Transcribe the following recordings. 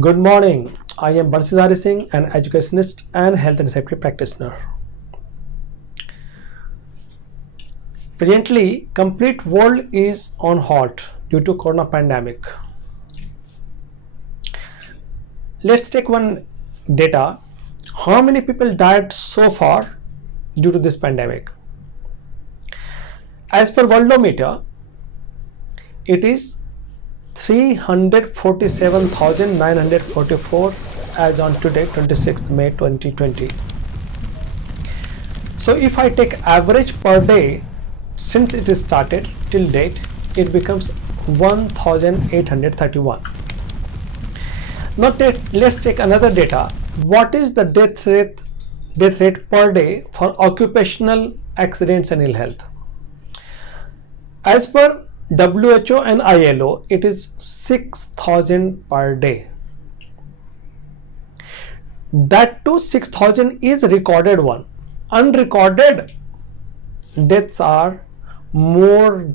Good morning. I am Bansidhari Singh, an educationist and health and safety practitioner. Presently, complete world is on halt due to corona pandemic. Let's take one data. How many people died so far due to this pandemic? As per Worldometer, it is 347,944 as on today, 26th May 2020. So if I take average per day since it is started till date, it becomes 1,831. Now let's take another data. What is the death rate per day for occupational accidents and ill health? As per WHO and ILO, it is 6,000 per day. That too 6,000 is recorded one. Unrecorded deaths are more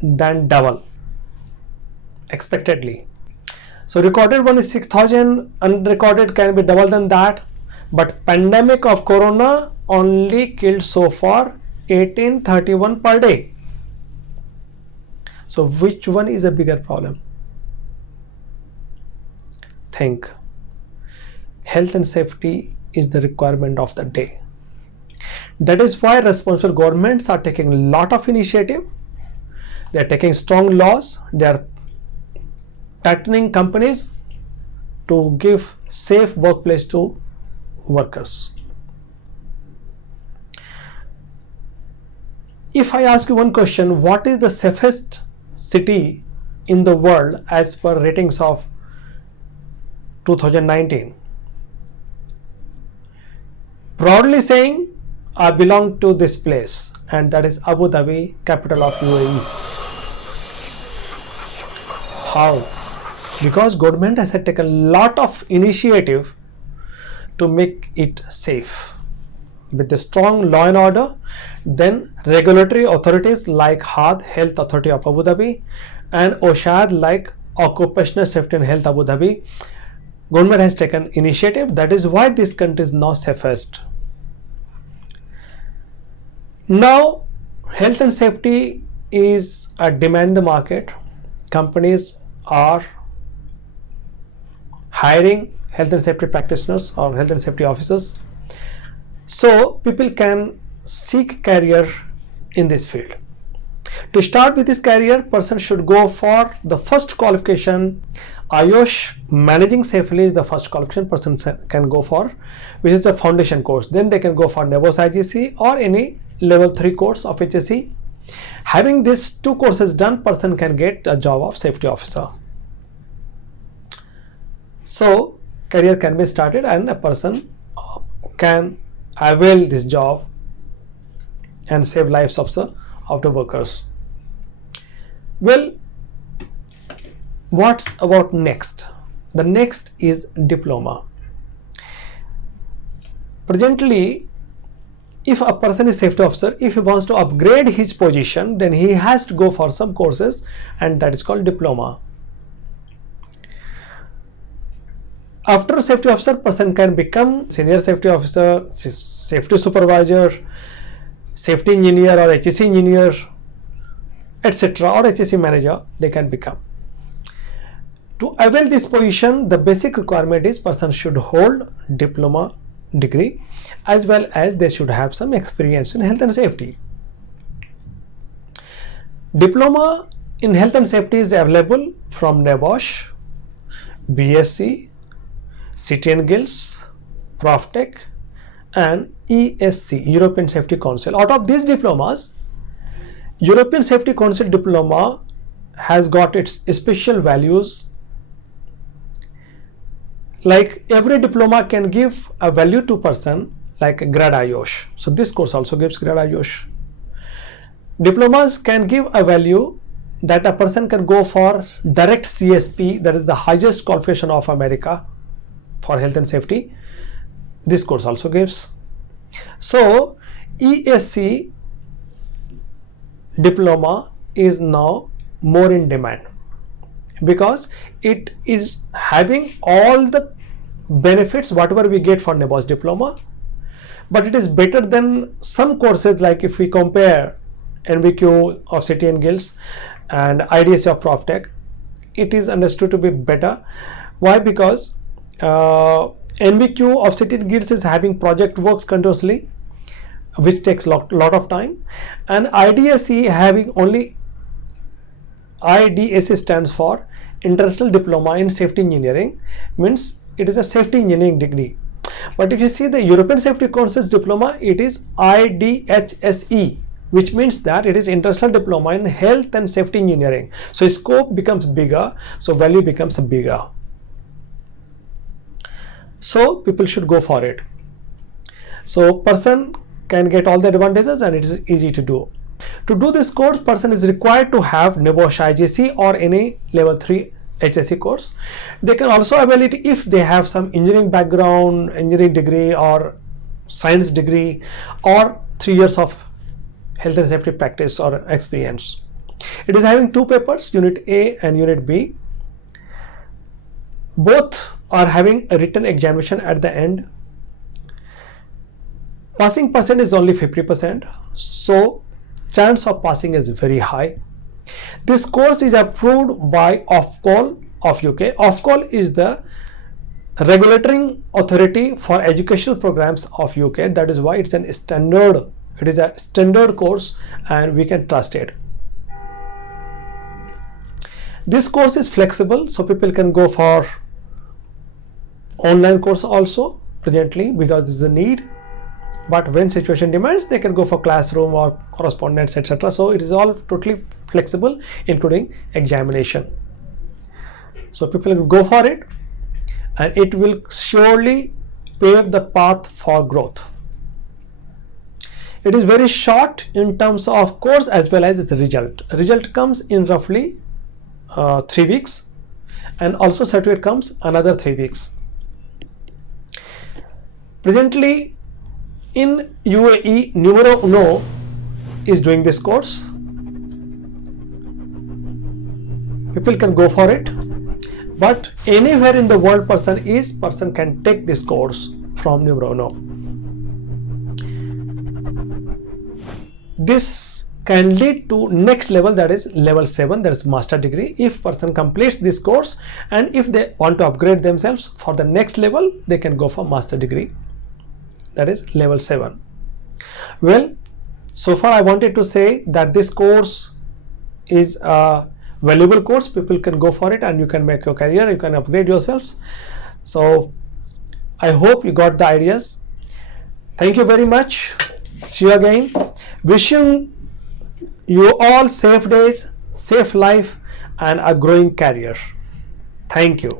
than double expectedly. So recorded one is 6,000, unrecorded can be double than that, but pandemic of corona only killed so far 1831 per day. So which one is a bigger problem? Think. Health and safety is the requirement of the day. That is why responsible governments are taking a lot of initiative. They are taking strong laws. They are tightening companies to give safe workplace to workers. If I ask you one question, what is the safest city in the world as per ratings of 2019? Proudly saying, I belong to this place, and that is Abu Dhabi, capital of UAE. How? Because government has taken a lot of initiative to make it safe. With the strong law and order, then regulatory authorities like HAD, Health Authority of Abu Dhabi, and OSHAD like Occupational Safety and Health Abu Dhabi, government has taken initiative. That is why this country is now safest. Now, health and safety is a demand in the market. Companies are hiring health and safety practitioners or health and safety officers. So people can seek career in this field. To start with this career, person should go for the first qualification. IOSH managing safely is the first qualification person can go for, which is a foundation course. Then they can go for NABOS IGC or any level 3 course of HSE. Having these two courses done, person can get a job of safety officer. So career can be started and a person can avail this job and save lives of the workers. Well, what's about next? The next is diploma. Presently, if a person is safety officer, if he wants to upgrade his position, then he has to go for some courses, and that is called diploma. After safety officer, person can become senior safety officer, safety supervisor, safety engineer or HSE engineer, etc., or HSE manager they can become. To avail this position, the basic requirement is person should hold diploma degree as well as they should have some experience in health and safety. Diploma in health and safety is available from NABOSH, BSc, City and Guilds, Proftech, and ESC, European Safety Council. Out of these diplomas, European Safety Council diploma has got its special values. Like every diploma can give a value to person like grade IOSH. So this course also gives grade IOSH. Diplomas can give a value that a person can go for direct CSP, that is the highest qualification of America for health and safety. This course also gives. So ESC diploma is now more in demand because it is having all the benefits whatever we get for NABOS diploma, but it is better than some courses. Like if we compare NVQ of City and Guilds and IDSA of PropTech, it is understood to be better. Why? Because NVQ of City and Guilds is having project works continuously, which takes lot of time, and IDSE having only, IDSE stands for International Diploma in Safety Engineering, means it is a safety engineering degree. But if you see the European Safety Courses diploma, it is IDHSE, which means that it is International Diploma in Health and Safety Engineering. So scope becomes bigger, so value becomes bigger. So people should go for it. So person can get all the advantages and it is easy to do. To do this course, person is required to have NABOS IJC or any level 3 HSC course. They can also avail it if they have some engineering background, engineering degree or science degree, or 3 years of health and safety practice or experience. It is having 2 papers, Unit A and Unit B. Both are having a written examination at the end. Passing percent is only 50%, so chance of passing is very high. This course is approved by Ofqual of UK. Ofqual is the regulatory authority for educational programs of UK. That is why it's a standard. It is a standard course and we can trust it. This course is flexible, so people can go for online course also presently because this is a need. But when situation demands, they can go for classroom or correspondence, etc. So it is all totally flexible, including examination. So people will go for it and it will surely pave the path for growth. It is very short in terms of course as well as its result. Result comes in roughly 3 weeks, and also certificate comes another 3 weeks. Presently in UAE, Numero Uno is doing this course. People can go for it, but anywhere in the world person can take this course from Numero Uno. This can lead to next level, that is level 7, that is master degree, if person completes this course, and if they want to upgrade themselves for the next level, they can go for master degree, that is level 7. Well, so far I wanted to say that this course is a valuable course. People can go for it and you can make your career, you can upgrade yourselves. So I hope you got the ideas. Thank you very much. See you again. Wishing you all safe days, safe life and a growing career. Thank you.